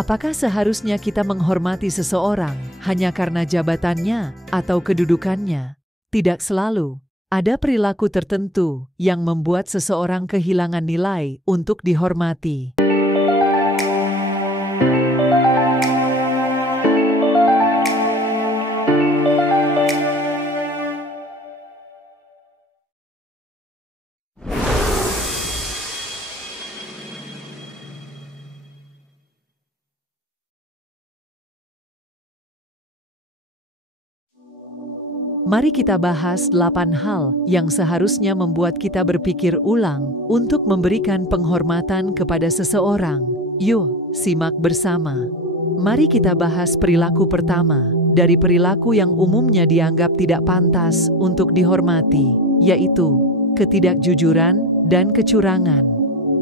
Apakah seharusnya kita menghormati seseorang hanya karena jabatannya atau kedudukannya? Tidak selalu. Ada perilaku tertentu yang membuat seseorang kehilangan nilai untuk dihormati. Mari kita bahas 8 hal yang seharusnya membuat kita berpikir ulang untuk memberikan penghormatan kepada seseorang. Yuk, simak bersama. Mari kita bahas perilaku pertama dari perilaku yang umumnya dianggap tidak pantas untuk dihormati, yaitu ketidakjujuran dan kecurangan.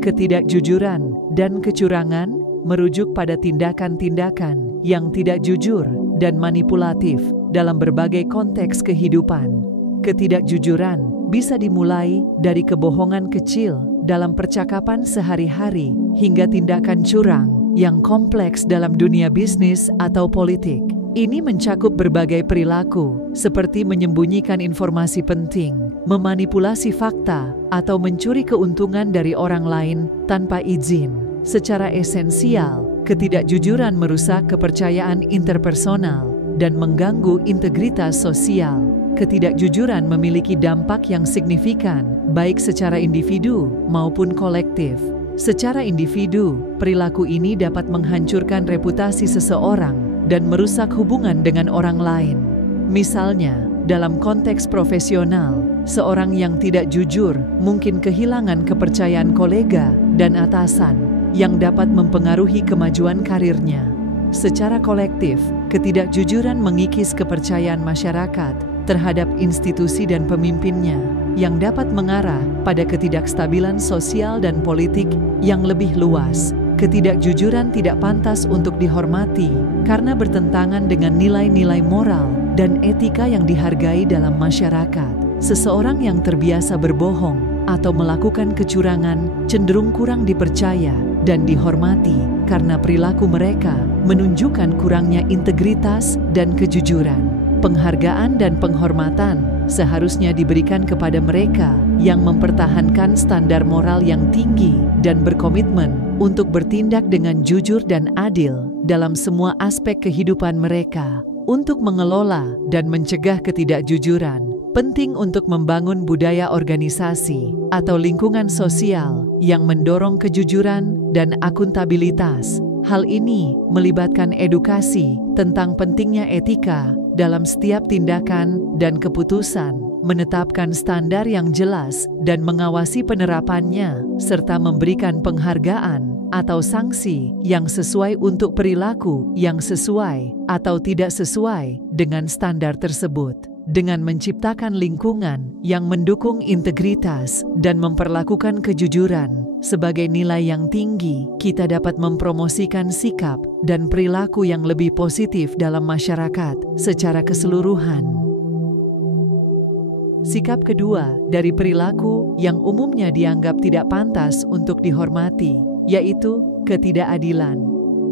Ketidakjujuran dan kecurangan merujuk pada tindakan-tindakan yang tidak jujur dan manipulatif dalam berbagai konteks kehidupan. Ketidakjujuran bisa dimulai dari kebohongan kecil dalam percakapan sehari-hari hingga tindakan curang yang kompleks dalam dunia bisnis atau politik. Ini mencakup berbagai perilaku seperti menyembunyikan informasi penting, memanipulasi fakta, atau mencuri keuntungan dari orang lain tanpa izin. Secara esensial, ketidakjujuran merusak kepercayaan interpersonal dan mengganggu integritas sosial. Ketidakjujuran memiliki dampak yang signifikan, baik secara individu maupun kolektif. Secara individu, perilaku ini dapat menghancurkan reputasi seseorang dan merusak hubungan dengan orang lain. Misalnya, dalam konteks profesional, seorang yang tidak jujur mungkin kehilangan kepercayaan kolega dan atasan yang dapat mempengaruhi kemajuan karirnya. Secara kolektif, ketidakjujuran mengikis kepercayaan masyarakat terhadap institusi dan pemimpinnya, yang dapat mengarah pada ketidakstabilan sosial dan politik yang lebih luas. Ketidakjujuran tidak pantas untuk dihormati karena bertentangan dengan nilai-nilai moral dan etika yang dihargai dalam masyarakat. Seseorang yang terbiasa berbohong atau melakukan kecurangan cenderung kurang dipercaya dan dihormati karena perilaku mereka menunjukkan kurangnya integritas dan kejujuran. Penghargaan dan penghormatan seharusnya diberikan kepada mereka yang mempertahankan standar moral yang tinggi dan berkomitmen untuk bertindak dengan jujur dan adil dalam semua aspek kehidupan mereka. Untuk mengelola dan mencegah ketidakjujuran, penting untuk membangun budaya organisasi atau lingkungan sosial yang mendorong kejujuran dan akuntabilitas. Hal ini melibatkan edukasi tentang pentingnya etika dalam setiap tindakan dan keputusan, menetapkan standar yang jelas dan mengawasi penerapannya, serta memberikan penghargaan atau sanksi yang sesuai untuk perilaku yang sesuai atau tidak sesuai dengan standar tersebut. Dengan menciptakan lingkungan yang mendukung integritas dan memperlakukan kejujuran sebagai nilai yang tinggi, kita dapat mempromosikan sikap dan perilaku yang lebih positif dalam masyarakat secara keseluruhan. Sikap kedua dari perilaku yang umumnya dianggap tidak pantas untuk dihormati, yaitu ketidakadilan.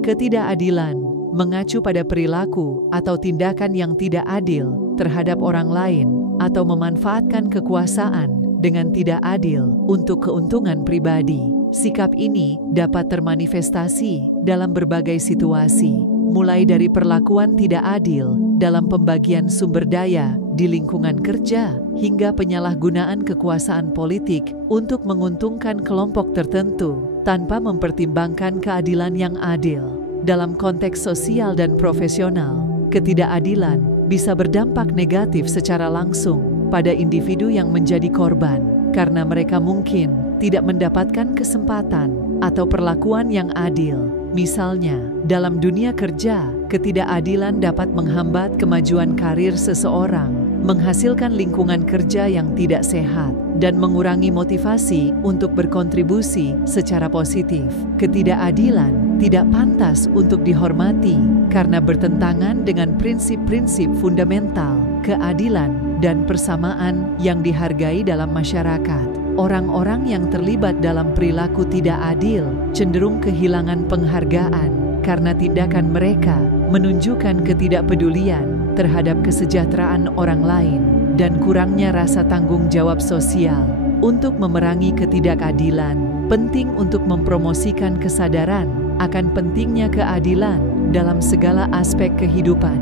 Ketidakadilan mengacu pada perilaku atau tindakan yang tidak adil terhadap orang lain atau memanfaatkan kekuasaan dengan tidak adil untuk keuntungan pribadi. Sikap ini dapat termanifestasi dalam berbagai situasi, mulai dari perlakuan tidak adil dalam pembagian sumber daya di lingkungan kerja hingga penyalahgunaan kekuasaan politik untuk menguntungkan kelompok tertentu tanpa mempertimbangkan keadilan yang adil. Dalam konteks sosial dan profesional, ketidakadilan bisa berdampak negatif secara langsung pada individu yang menjadi korban karena mereka mungkin tidak mendapatkan kesempatan atau perlakuan yang adil. Misalnya, dalam dunia kerja, ketidakadilan dapat menghambat kemajuan karir seseorang, menghasilkan lingkungan kerja yang tidak sehat, dan mengurangi motivasi untuk berkontribusi secara positif. Ketidakadilan tidak pantas untuk dihormati karena bertentangan dengan prinsip-prinsip fundamental, keadilan, dan persamaan yang dihargai dalam masyarakat. Orang-orang yang terlibat dalam perilaku tidak adil cenderung kehilangan penghargaan, karena tindakan mereka menunjukkan ketidakpedulian terhadap kesejahteraan orang lain dan kurangnya rasa tanggung jawab sosial. Untuk memerangi ketidakadilan, penting untuk mempromosikan kesadaran akan pentingnya keadilan dalam segala aspek kehidupan.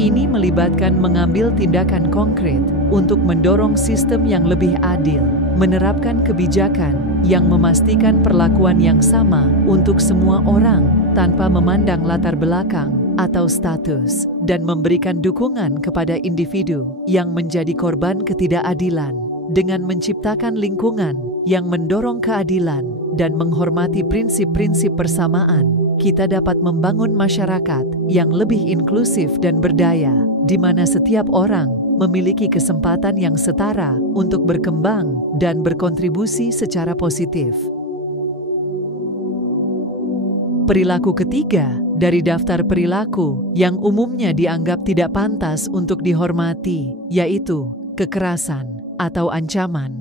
Ini melibatkan mengambil tindakan konkret untuk mendorong sistem yang lebih adil, menerapkan kebijakan yang memastikan perlakuan yang sama untuk semua orang tanpa memandang latar belakang atau status, dan memberikan dukungan kepada individu yang menjadi korban ketidakadilan. Dengan menciptakan lingkungan yang mendorong keadilan dan menghormati prinsip-prinsip persamaan, kita dapat membangun masyarakat yang lebih inklusif dan berdaya, di mana setiap orang memiliki kesempatan yang setara untuk berkembang dan berkontribusi secara positif. Perilaku ketiga dari daftar perilaku yang umumnya dianggap tidak pantas untuk dihormati, yaitu kekerasan atau ancaman.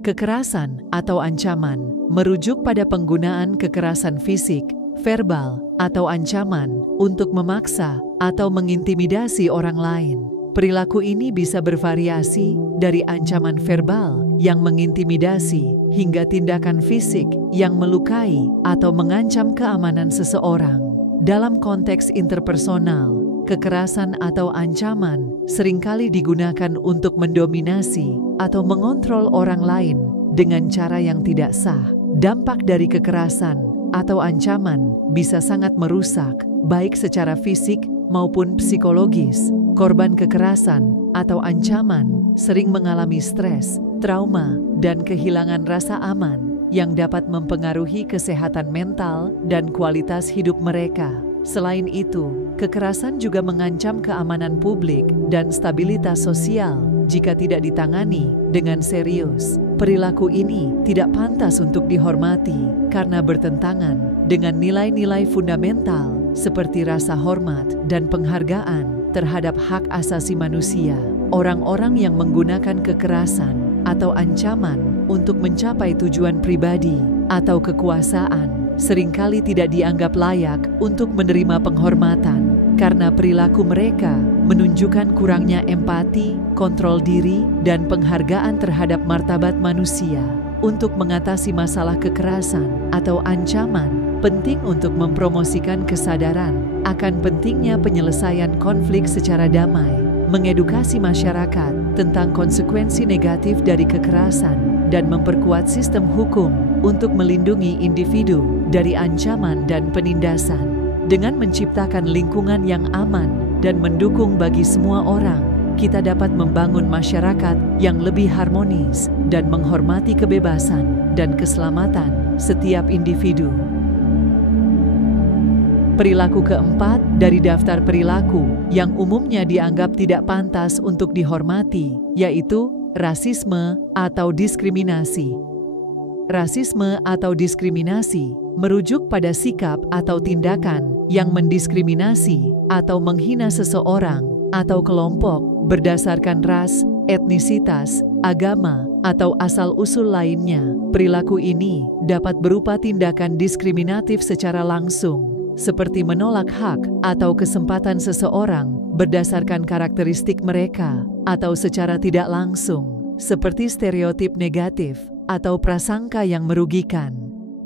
Kekerasan atau ancaman merujuk pada penggunaan kekerasan fisik, verbal, atau ancaman untuk memaksa atau mengintimidasi orang lain. Perilaku ini bisa bervariasi dari ancaman verbal yang mengintimidasi hingga tindakan fisik yang melukai atau mengancam keamanan seseorang. Dalam konteks interpersonal, kekerasan atau ancaman seringkali digunakan untuk mendominasi atau mengontrol orang lain dengan cara yang tidak sah. Dampak dari kekerasan atau ancaman bisa sangat merusak, baik secara fisik maupun psikologis. Korban kekerasan atau ancaman sering mengalami stres, trauma, dan kehilangan rasa aman yang dapat mempengaruhi kesehatan mental dan kualitas hidup mereka. Selain itu, kekerasan juga mengancam keamanan publik dan stabilitas sosial jika tidak ditangani dengan serius. Perilaku ini tidak pantas untuk dihormati karena bertentangan dengan nilai-nilai fundamental seperti rasa hormat dan penghargaan terhadap hak asasi manusia. Orang-orang yang menggunakan kekerasan atau ancaman untuk mencapai tujuan pribadi atau kekuasaan seringkali tidak dianggap layak untuk menerima penghormatan karena perilaku mereka menunjukkan kurangnya empati, kontrol diri, dan penghargaan terhadap martabat manusia. Untuk mengatasi masalah kekerasan atau ancaman, penting untuk mempromosikan kesadaran akan pentingnya penyelesaian konflik secara damai, mengedukasi masyarakat tentang konsekuensi negatif dari kekerasan, dan memperkuat sistem hukum untuk melindungi individu dari ancaman dan penindasan. Dengan menciptakan lingkungan yang aman dan mendukung bagi semua orang, kita dapat membangun masyarakat yang lebih harmonis dan menghormati kebebasan dan keselamatan setiap individu. Perilaku keempat dari daftar perilaku yang umumnya dianggap tidak pantas untuk dihormati, yaitu rasisme atau diskriminasi. Rasisme atau diskriminasi merujuk pada sikap atau tindakan yang mendiskriminasi atau menghina seseorang atau kelompok berdasarkan ras, etnisitas, agama, atau asal-usul lainnya. Perilaku ini dapat berupa tindakan diskriminatif secara langsung, seperti menolak hak atau kesempatan seseorang berdasarkan karakteristik mereka, atau secara tidak langsung, seperti stereotip negatif atau prasangka yang merugikan.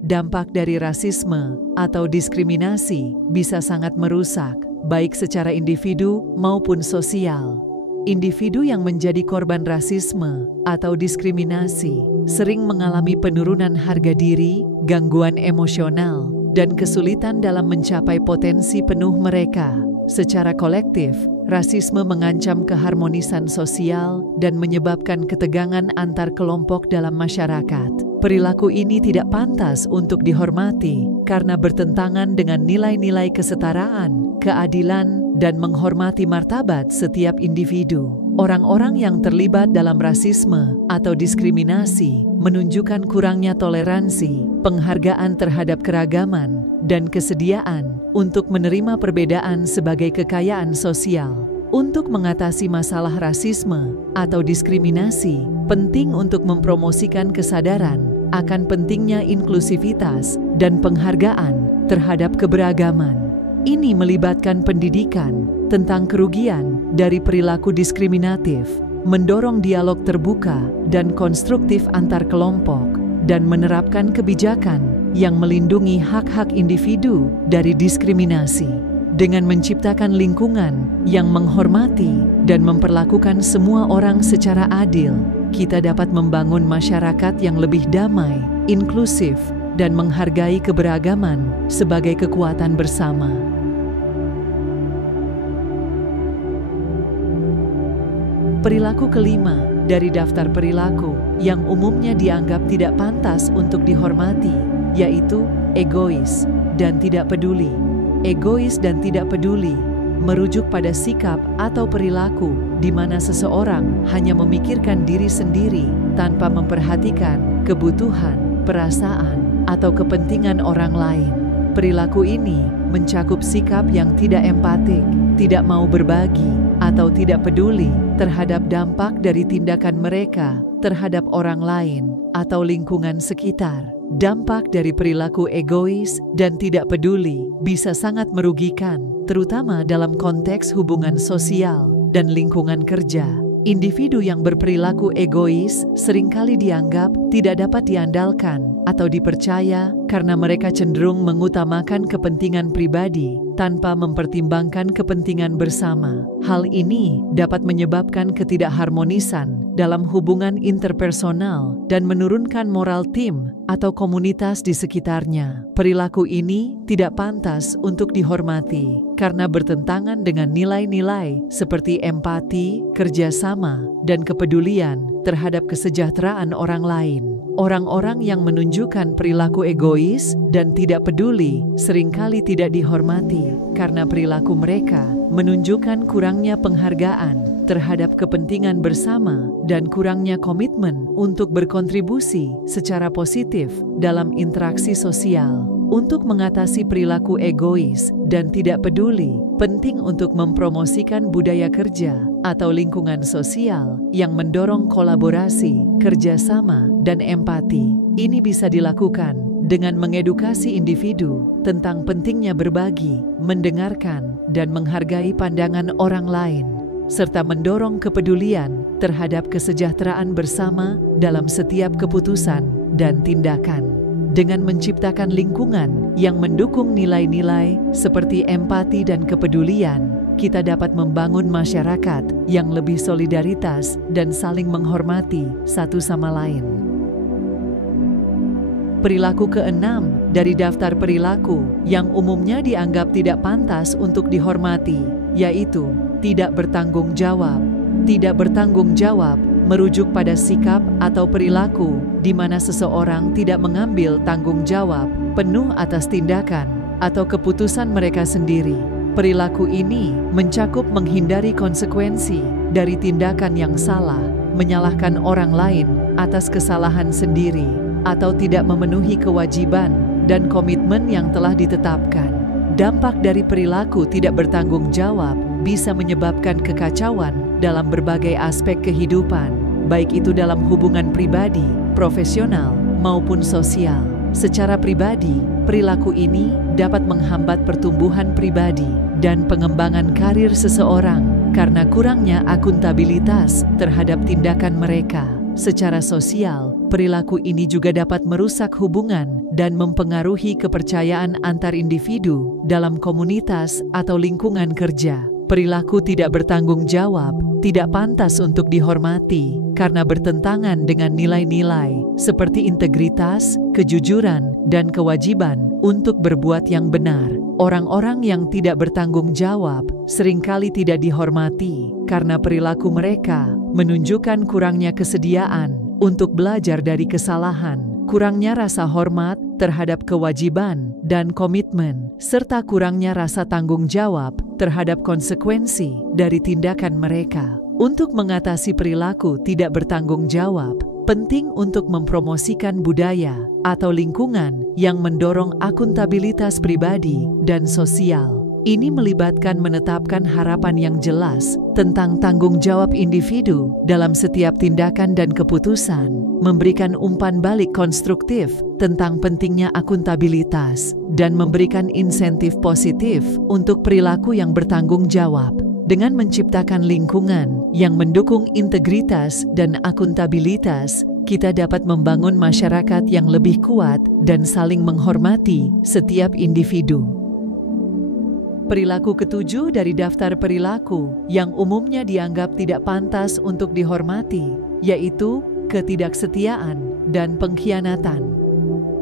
Dampak dari rasisme atau diskriminasi bisa sangat merusak, baik secara individu maupun sosial. Individu yang menjadi korban rasisme atau diskriminasi sering mengalami penurunan harga diri, gangguan emosional, dan kesulitan dalam mencapai potensi penuh mereka. Secara kolektif, rasisme mengancam keharmonisan sosial dan menyebabkan ketegangan antar kelompok dalam masyarakat. Perilaku ini tidak pantas untuk dihormati karena bertentangan dengan nilai-nilai kesetaraan, keadilan, dan menghormati martabat setiap individu. Orang-orang yang terlibat dalam rasisme atau diskriminasi menunjukkan kurangnya toleransi, penghargaan terhadap keragaman, dan kesediaan untuk menerima perbedaan sebagai kekayaan sosial. Untuk mengatasi masalah rasisme atau diskriminasi, penting untuk mempromosikan kesadaran akan pentingnya inklusivitas dan penghargaan terhadap keberagaman. Ini melibatkan pendidikan tentang kerugian dari perilaku diskriminatif, mendorong dialog terbuka dan konstruktif antar kelompok, dan menerapkan kebijakan yang melindungi hak-hak individu dari diskriminasi. Dengan menciptakan lingkungan yang menghormati dan memperlakukan semua orang secara adil, kita dapat membangun masyarakat yang lebih damai, inklusif, dan menghargai keberagaman sebagai kekuatan bersama. Perilaku kelima dari daftar perilaku yang umumnya dianggap tidak pantas untuk dihormati, yaitu egois dan tidak peduli. Egois dan tidak peduli merujuk pada sikap atau perilaku di mana seseorang hanya memikirkan diri sendiri tanpa memperhatikan kebutuhan, perasaan, atau kepentingan orang lain. Perilaku ini mencakup sikap yang tidak empatik, tidak mau berbagi, atau tidak peduli terhadap dampak dari tindakan mereka terhadap orang lain atau lingkungan sekitar. Dampak dari perilaku egois dan tidak peduli bisa sangat merugikan, terutama dalam konteks hubungan sosial dan lingkungan kerja. Individu yang berperilaku egois seringkali dianggap tidak dapat diandalkan atau dipercaya karena mereka cenderung mengutamakan kepentingan pribadi tanpa mempertimbangkan kepentingan bersama. Hal ini dapat menyebabkan ketidakharmonisan dalam hubungan interpersonal dan menurunkan moral tim atau komunitas di sekitarnya. Perilaku ini tidak pantas untuk dihormati karena bertentangan dengan nilai-nilai seperti empati, kerjasama, dan kepedulian terhadap kesejahteraan orang lain. Orang-orang yang menunjukkan perilaku egois dan tidak peduli seringkali tidak dihormati karena perilaku mereka menunjukkan kurangnya penghargaan terhadap kepentingan bersama dan kurangnya komitmen untuk berkontribusi secara positif dalam interaksi sosial. Untuk mengatasi perilaku egois dan tidak peduli, penting untuk mempromosikan budaya kerja atau lingkungan sosial yang mendorong kolaborasi, kerjasama, dan empati. Ini bisa dilakukan dengan mengedukasi individu tentang pentingnya berbagi, mendengarkan, dan menghargai pandangan orang lain, serta mendorong kepedulian terhadap kesejahteraan bersama dalam setiap keputusan dan tindakan. Dengan menciptakan lingkungan yang mendukung nilai-nilai seperti empati dan kepedulian, kita dapat membangun masyarakat yang lebih solidaritas dan saling menghormati satu sama lain. Perilaku keenam dari daftar perilaku yang umumnya dianggap tidak pantas untuk dihormati, yaitu tidak bertanggung jawab. Tidak bertanggung jawab merujuk pada sikap atau perilaku di mana seseorang tidak mengambil tanggung jawab penuh atas tindakan atau keputusan mereka sendiri. Perilaku ini mencakup menghindari konsekuensi dari tindakan yang salah, menyalahkan orang lain atas kesalahan sendiri, atau tidak memenuhi kewajiban dan komitmen yang telah ditetapkan. Dampak dari perilaku tidak bertanggung jawab bisa menyebabkan kekacauan dalam berbagai aspek kehidupan, baik itu dalam hubungan pribadi, profesional, maupun sosial. Secara pribadi, perilaku ini dapat menghambat pertumbuhan pribadi dan pengembangan karir seseorang karena kurangnya akuntabilitas terhadap tindakan mereka. Secara sosial, perilaku ini juga dapat merusak hubungan dan mempengaruhi kepercayaan antar individu dalam komunitas atau lingkungan kerja. Perilaku tidak bertanggung jawab tidak pantas untuk dihormati karena bertentangan dengan nilai-nilai seperti integritas, kejujuran, dan kewajiban untuk berbuat yang benar. Orang-orang yang tidak bertanggung jawab seringkali tidak dihormati karena perilaku mereka menunjukkan kurangnya kesediaan untuk belajar dari kesalahan, kurangnya rasa hormat terhadap kewajiban dan komitmen, serta kurangnya rasa tanggung jawab terhadap konsekuensi dari tindakan mereka. Untuk mengatasi perilaku tidak bertanggung jawab, penting untuk mempromosikan budaya atau lingkungan yang mendorong akuntabilitas pribadi dan sosial. Ini melibatkan menetapkan harapan yang jelas tentang tanggung jawab individu dalam setiap tindakan dan keputusan, memberikan umpan balik konstruktif tentang pentingnya akuntabilitas, dan memberikan insentif positif untuk perilaku yang bertanggung jawab. Dengan menciptakan lingkungan yang mendukung integritas dan akuntabilitas, kita dapat membangun masyarakat yang lebih kuat dan saling menghormati setiap individu. Perilaku ketujuh dari daftar perilaku yang umumnya dianggap tidak pantas untuk dihormati, yaitu ketidaksetiaan dan pengkhianatan.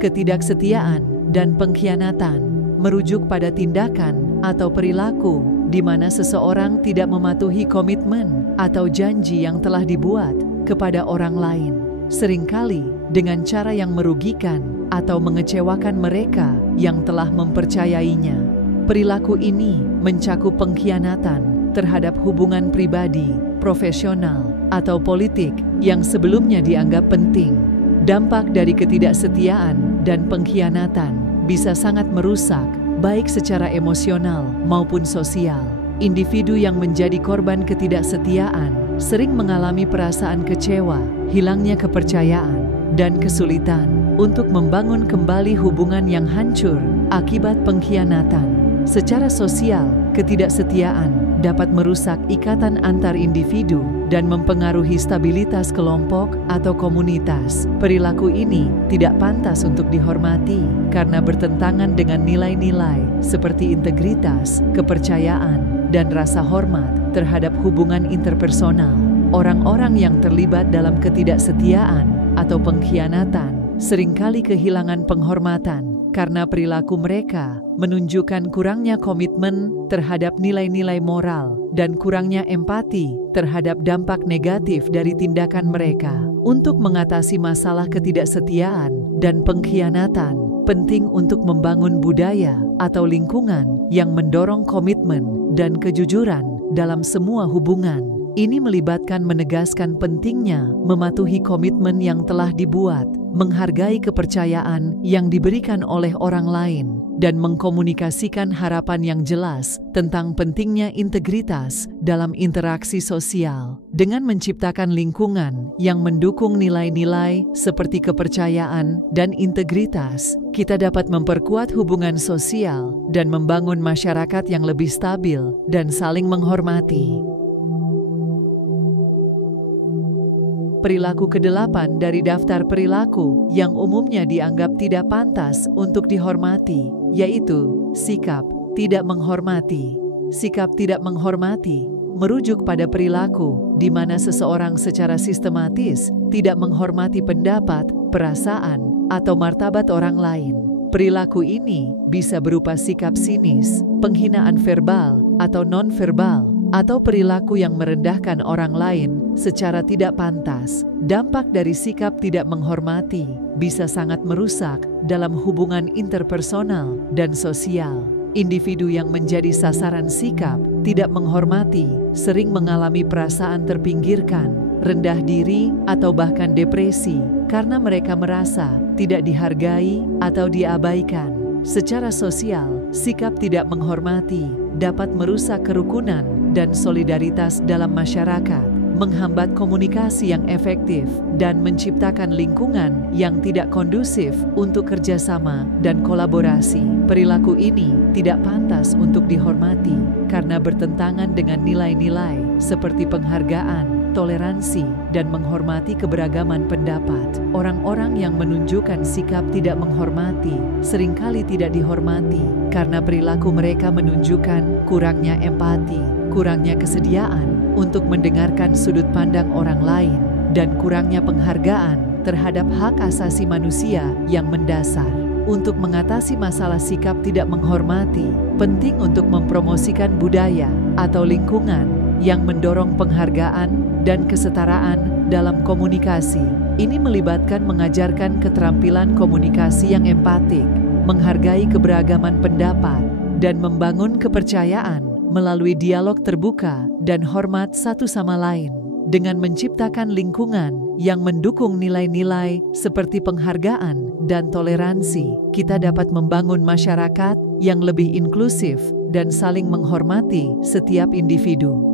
Ketidaksetiaan dan pengkhianatan merujuk pada tindakan atau perilaku di mana seseorang tidak mematuhi komitmen atau janji yang telah dibuat kepada orang lain, seringkali dengan cara yang merugikan atau mengecewakan mereka yang telah mempercayainya. Perilaku ini mencakup pengkhianatan terhadap hubungan pribadi, profesional, atau politik yang sebelumnya dianggap penting. Dampak dari ketidaksetiaan dan pengkhianatan bisa sangat merusak, baik secara emosional maupun sosial. Individu yang menjadi korban ketidaksetiaan sering mengalami perasaan kecewa, hilangnya kepercayaan, dan kesulitan untuk membangun kembali hubungan yang hancur akibat pengkhianatan. Secara sosial, ketidaksetiaan dapat merusak ikatan antar individu dan mempengaruhi stabilitas kelompok atau komunitas. Perilaku ini tidak pantas untuk dihormati karena bertentangan dengan nilai-nilai seperti integritas, kepercayaan, dan rasa hormat terhadap hubungan interpersonal. Orang-orang yang terlibat dalam ketidaksetiaan atau pengkhianatan seringkali kehilangan penghormatan karena perilaku mereka menunjukkan kurangnya komitmen terhadap nilai-nilai moral dan kurangnya empati terhadap dampak negatif dari tindakan mereka. Untuk mengatasi masalah ketidaksetiaan dan pengkhianatan, penting untuk membangun budaya atau lingkungan yang mendorong komitmen dan kejujuran dalam semua hubungan. Ini melibatkan menegaskan pentingnya mematuhi komitmen yang telah dibuat, menghargai kepercayaan yang diberikan oleh orang lain, dan mengkomunikasikan harapan yang jelas tentang pentingnya integritas dalam interaksi sosial. Dengan menciptakan lingkungan yang mendukung nilai-nilai seperti kepercayaan dan integritas, kita dapat memperkuat hubungan sosial dan membangun masyarakat yang lebih stabil dan saling menghormati. Perilaku ke-8 dari daftar perilaku yang umumnya dianggap tidak pantas untuk dihormati, yaitu sikap tidak menghormati. Sikap tidak menghormati merujuk pada perilaku di mana seseorang secara sistematis tidak menghormati pendapat, perasaan, atau martabat orang lain. Perilaku ini bisa berupa sikap sinis, penghinaan verbal atau non-verbal, atau perilaku yang merendahkan orang lain secara tidak pantas. Dampak dari sikap tidak menghormati bisa sangat merusak dalam hubungan interpersonal dan sosial. Individu yang menjadi sasaran sikap tidak menghormati sering mengalami perasaan terpinggirkan, rendah diri, atau bahkan depresi karena mereka merasa tidak dihargai atau diabaikan. Secara sosial, sikap tidak menghormati dapat merusak kerukunan dan solidaritas dalam masyarakat, menghambat komunikasi yang efektif, dan menciptakan lingkungan yang tidak kondusif untuk kerjasama dan kolaborasi. Perilaku ini tidak pantas untuk dihormati karena bertentangan dengan nilai-nilai seperti penghargaan, toleransi, dan menghormati keberagaman pendapat. Orang-orang yang menunjukkan sikap tidak menghormati seringkali tidak dihormati karena perilaku mereka menunjukkan kurangnya empati, kurangnya kesediaan untuk mendengarkan sudut pandang orang lain, dan kurangnya penghargaan terhadap hak asasi manusia yang mendasar. Untuk mengatasi masalah sikap tidak menghormati, penting untuk mempromosikan budaya atau lingkungan yang mendorong penghargaan dan kesetaraan dalam komunikasi. Ini melibatkan mengajarkan keterampilan komunikasi yang empatik, menghargai keberagaman pendapat, dan membangun kepercayaan melalui dialog terbuka dan hormat satu sama lain. Dengan menciptakan lingkungan yang mendukung nilai-nilai seperti penghargaan dan toleransi, kita dapat membangun masyarakat yang lebih inklusif dan saling menghormati setiap individu.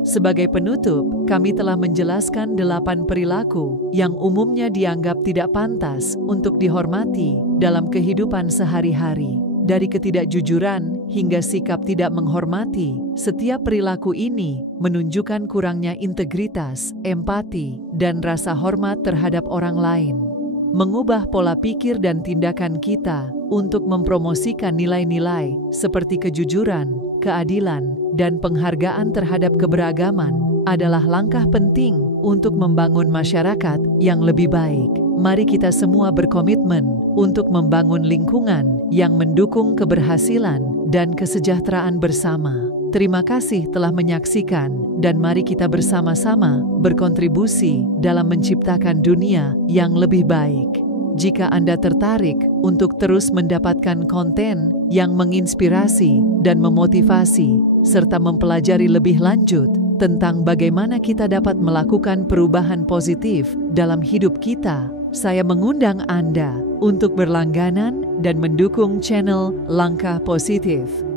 Sebagai penutup, kami telah menjelaskan 8 perilaku yang umumnya dianggap tidak pantas untuk dihormati dalam kehidupan sehari-hari. Dari ketidakjujuran hingga sikap tidak menghormati, setiap perilaku ini menunjukkan kurangnya integritas, empati, dan rasa hormat terhadap orang lain. Mengubah pola pikir dan tindakan kita untuk mempromosikan nilai-nilai seperti kejujuran, keadilan, dan penghargaan terhadap keberagaman adalah langkah penting untuk membangun masyarakat yang lebih baik. Mari kita semua berkomitmen untuk membangun lingkungan yang mendukung keberhasilan dan kesejahteraan bersama. Terima kasih telah menyaksikan, dan mari kita bersama-sama berkontribusi dalam menciptakan dunia yang lebih baik. Jika Anda tertarik untuk terus mendapatkan konten yang menginspirasi dan memotivasi, serta mempelajari lebih lanjut tentang bagaimana kita dapat melakukan perubahan positif dalam hidup kita, saya mengundang Anda untuk berlangganan dan mendukung channel Langkah Positif.